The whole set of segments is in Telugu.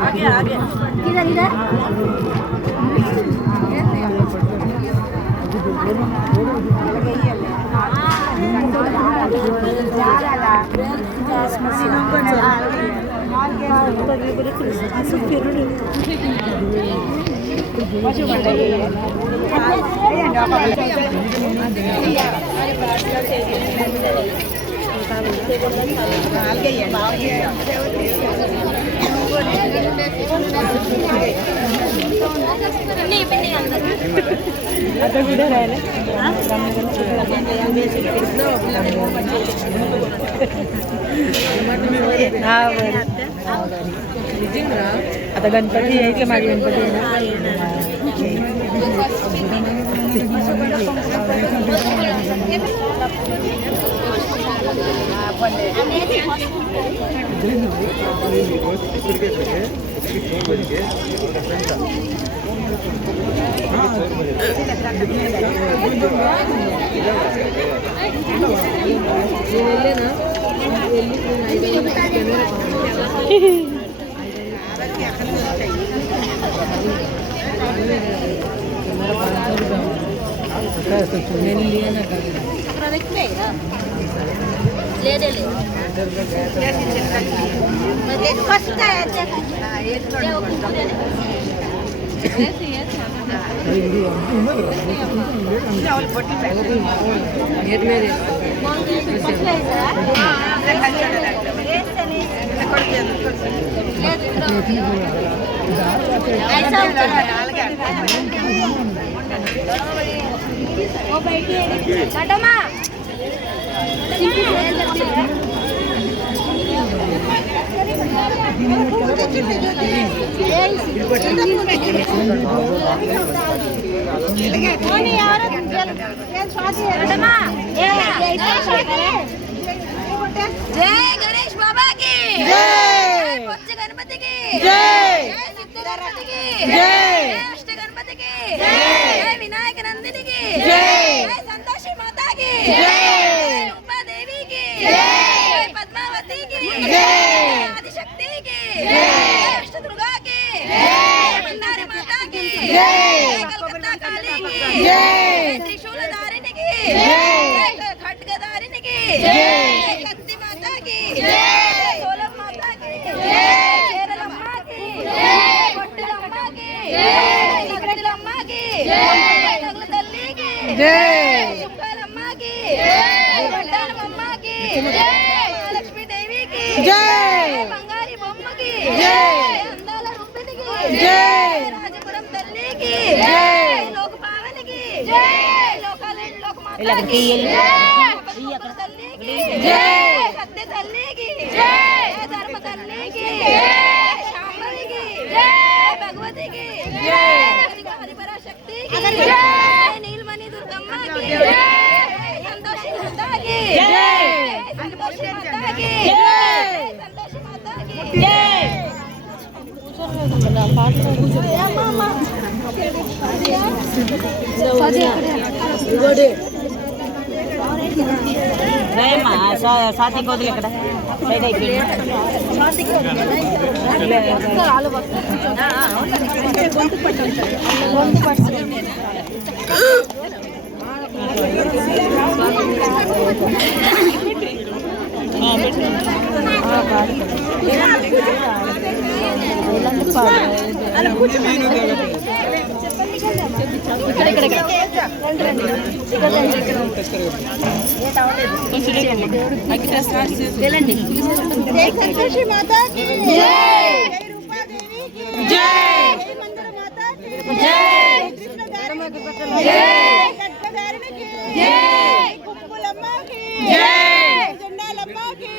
आगे आगे किधर इधर आता कुठे राहिले आता गणपती यायचे माझे गणपती जय गणेश बाबा की जय, गणपति की जय, गणपति की जय, अष्ट गणपति की जय, विनायक नंदिनी की जय, संतोषी माता की जय, उमा देवी की जय, पद्मावती की जय, आदिशक्ति की जय, अष्ट दुर्गा की जय, भंडारी माता की जय, कलकत्ता काली की जय, त्रिशूल धारिणी की जय, खड्गधारिणी की जय, कत्ती माता की जय, सोलम माता की जय, शेरलम्मा की जय, कोट्टिलम्मा की जय, नगरलम्मा की जय, नगलतल्ली की जय, सुक्कालम्मा की जय, वड्डानमम्मा की जय, महालक्ष्मी देवी की जय, बंगारी बొమ్మ की जय, अंदाల रूपिणी की जय, राजपुरम तल्ली की जय, लोकपावनी की जय, लोकमाता की जय, तल्ली की जय, सत्य तल्ली की जय, धर्म तल्ली की जय, शांभवी की जय, भगवती की जय, हरिपरा शक्ति की जय, नीलमणि दुर्गम्मा की जय, संतोषी माता की जय, संतोषी माता की जय, संतोषी माता की जय। సాతి కోతులు ఇక్కడ సైడ్ అయిపోయింది संतोषी माता की जय, रूपा देवी की जय, मंदिर माता की जय, जय, खड्गधारिणी की जय, कुंकुलम्मा की जय, जंडालम्मा की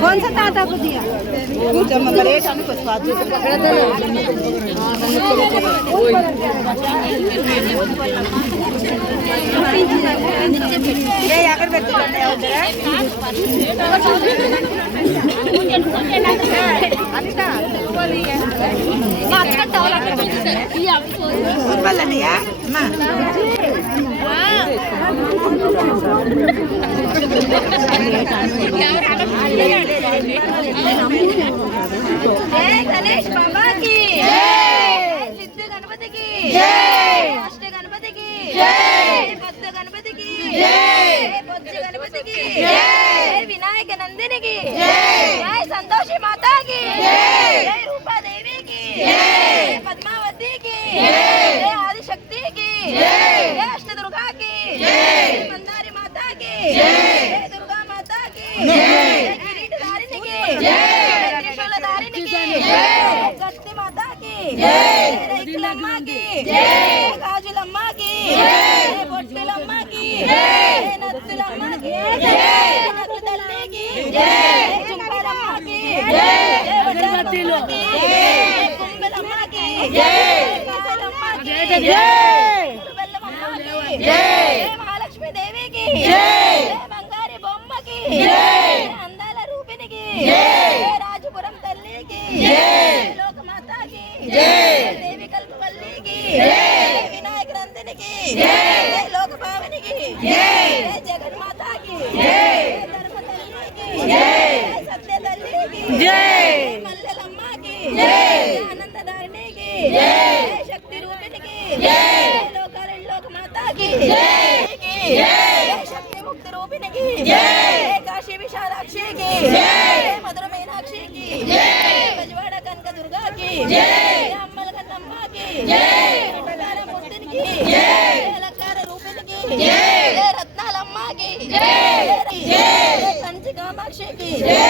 कौन सा ताता को दिया गणेश बाबा की जय, सिद्ध गणपति की जय, अष्ट गणपति की जय, भक्त गणपति की जय, बोच्च गणपति की जय, विनायक नंदिनी की जय, संतोषी माता की जय, रूपा देवी की जय, पद्मावती की जय, आदिशक्ति की जय, अष्टदुर्गा की जय, मंदारी माता की जय, दुर्गा माता की जय, किरीटधारिणी की जय, त्रिशूलधारिणी की जय, गस्ती माता की जय, रैकुलम्मा की जय, गाजुलम्मा की जय, बोट्टिलम्मा की जय, नत्తులమ్మ की जय, नगरतल्ली की जय, चुंकारम्मा की जय, वडलम्मा की जय, कुंभलम्मा की जय, कालम्मा की जय, कुलबెల్లమ్మ की जय, महालक्ष्मी देवी की जय, బంగారి బొమ్మ की जय, అందాల రూపిణి की जय, రాజపురం తల్లి की जय, లోకమాత की जय, देवी कल्पवल्ली की जय, विनायक नंदिनी की जय, लोकभाविनी की जय, जगन्माता की जय, धर्मतल्ली की जय, सत्यतल्ली की जय, मल्ललम्మ की जय, आनंदधारिणी की जय, शक्ति रूपिणी की जय, लोकमाता की जय, शक्ति मुक्त रूपिणी की जय, काशी विशालाक्षी की जय, मधुर मीनाक्षी की जय, बजवाड़ कनक दुर्गा की जय, अम्मल कन्नम्మ की जय, रत्नाల మూర్తిని की जय, अलंकार रूपिणी की जय, रत्नालम्మ की जय, कंची कामाक्षी की जय,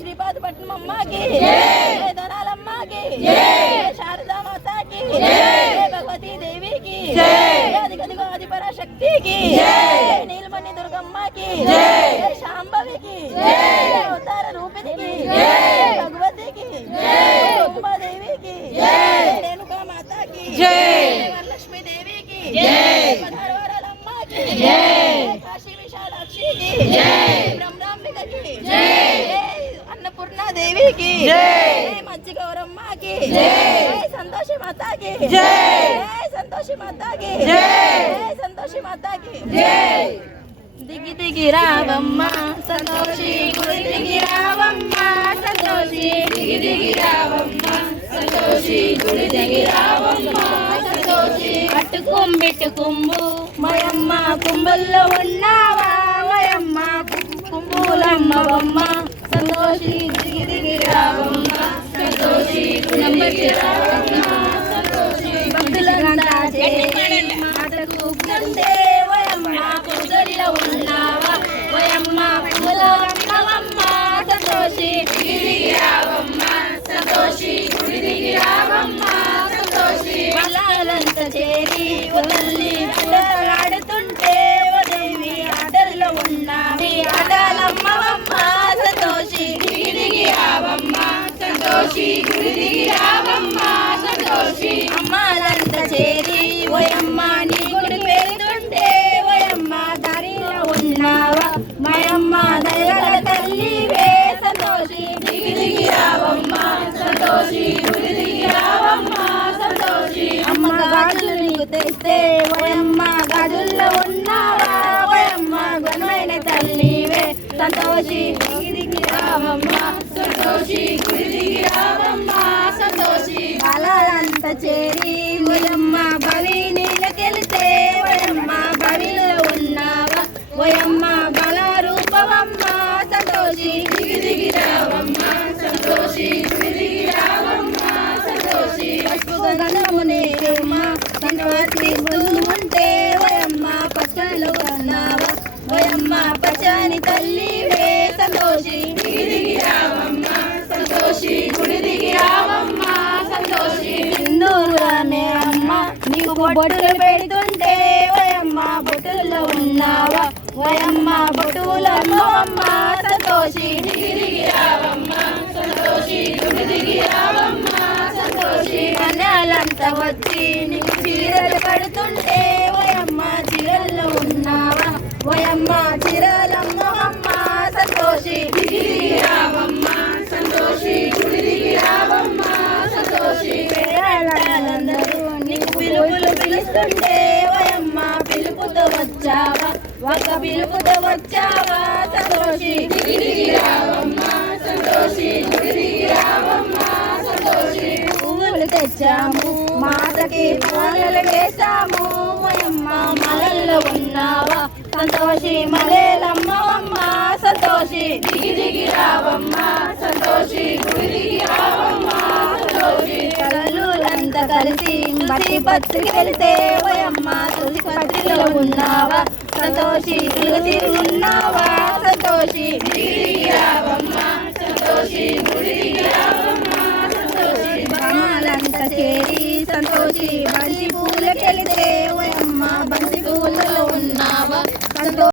श्रीपाद पट्टनम्మ की जय, धनालम्మ की जय, शारदा माता की जय, भगवती देवी की जय, अधिगदिगो आदिपराशक्ति की जय, नीलमणि दुर्गम्మ की जय, शांभवी की जय, अवतार रूपिणी की जय, भगवती की जय, उमा देवी की जय, रेणुका माता की जय, वरलक्ष्मी देवी की जय, पधारवारालम्మ की जय, काशी विशालाक्षी की जय, ब्रह्मांबिका की जय, अन्नपूर्णा देवी की जय, मज्जिगौरम्మ की जय, संतोषी माता की जय, संतोषी माता की जय, संतोषी माता की जय, దిగి దిగి రావమ్మ సంతోషి గుడి దిగి రావమ్మ సంతోషి దిగి దిగి రావమ్మ సంతోషి గుడి దిగి రావమ్మ సంతోషి అటు కుంబిట్టు కుంబు మయమ్మ కుంబుల్లో ఉన్నావా మయమ్మ కుంబులమ్మవమ్మ సంతోషి దిగి దిగి రావమ్మ సంతోషి గుడి దిగి రావమ్మ సంతోషి భక్తులంతా చేరి మాటకు కందే వయమ్మ కుదరిలో ఉన్నావా వయమ్మ కులమ్మవమ్మ సంతోషి దిగి దిగి రావమ్మ సంతోషి గుడి దిగి రావమ్మ సంతోషి పిల్లలంతా చేరి ఓ తల్లి ఆటలాడుతుంటే ఓ దేవి ఆటల్లో ఉన్నావి ఆటలమ్మవమ్మ సంతోషి దిగి దిగి రావమ్మ సంతోషి గుడి దిగి రావమ్మ సంతోషి అమ్మాలంతా చేరి ఓయమ్మ నీ గుడి పెడుతుంటే ఓయమ్మ దారిలో ఉన్నావా మయమ్మ దయగల తల్లివే సంతోషి దిగి దిగి రావమ్మ సంతోషి గుడి దిగి రావమ్మ సంతోషి అమ్మ గాజులు నీకు తెస్తే ఓయమ్మ గాజుల్లో ఉన్నావా ఓయమ్మ గుణమైన తల్లివే సంతోషి దిగి దిగి రావమ్మ సంతోషి గుడి దిగి రావమ్మ సంతోషి బాలంతా చేరి ఓయమ్మ బవి నీళ్ళకెళ్తే ఓయమ్మ బవిలో ఉన్నావా ఓయమ్మ బల రూపవమ్మ సంతోషి దిగి దిగి రావమ్మ సంతోషి గుడి గంధము నీకేమ్మ నిన్ను వర్తిస్తూ ఉంటే ఓయమ్మ పచ్చళ్ళు ఉన్నావా ఓయమ్మ పచ్చని తల్లివే సంతోషి దిగి దిగి రావమ్మ సంతోషి గుడి దిగి రావమ్మ సంతోషి సింధూరానే అమ్మ నీకు బొట్టులు పెడుతుంటే ఓయమ్మ బొట్టుల్లో ఉన్నావా ఓయమ్మ బొట్టులమ్మ అమ్మ సంతోషి దిగి దిగి రావమ్మ సంతోషి గుడి దిగి రావమ్మ సంతోషి కన్యాలంతా వచ్చి నీకు చీరలు కడుతుంటే ఓయమ్మ చీరల్లో ఉన్నావా ఓయమ్మ చీరలమ్మ అమ్మ సంతోషి దిగి దిగి రావమ్మ సంతోషి గుడి దిగి రావమ్మ సంతోషి పేరంటాలందరూ నీకు పిలుపులు పిలుస్తుంటే ఓయమ్మ పిలుపుతో వచ్చావా ఒక పిలుపుతో వచ్చావా సంతోషి దిగి దిగి రావమ్మ సంతోషి గుడి దిగి రావమ్మ సంతోషి పువ్వులు తెచ్చాము మాతకి పూలలు వేసాము ఓయమ్మ మలల్లో ఉన్నావా సంతోషి మలేలమ్మ అమ్మ సంతోషి దిగి దిగి రావమ్మ సంతోషి గుడి దిగి రావమ్మ సంతోషి కలలులంతా కలిసి తులసి పత్రికి వెళ్తే ఓయమ్మ తులసి పత్రిలో ఉన్నావా సంతోషి తులసి ఉన్నావా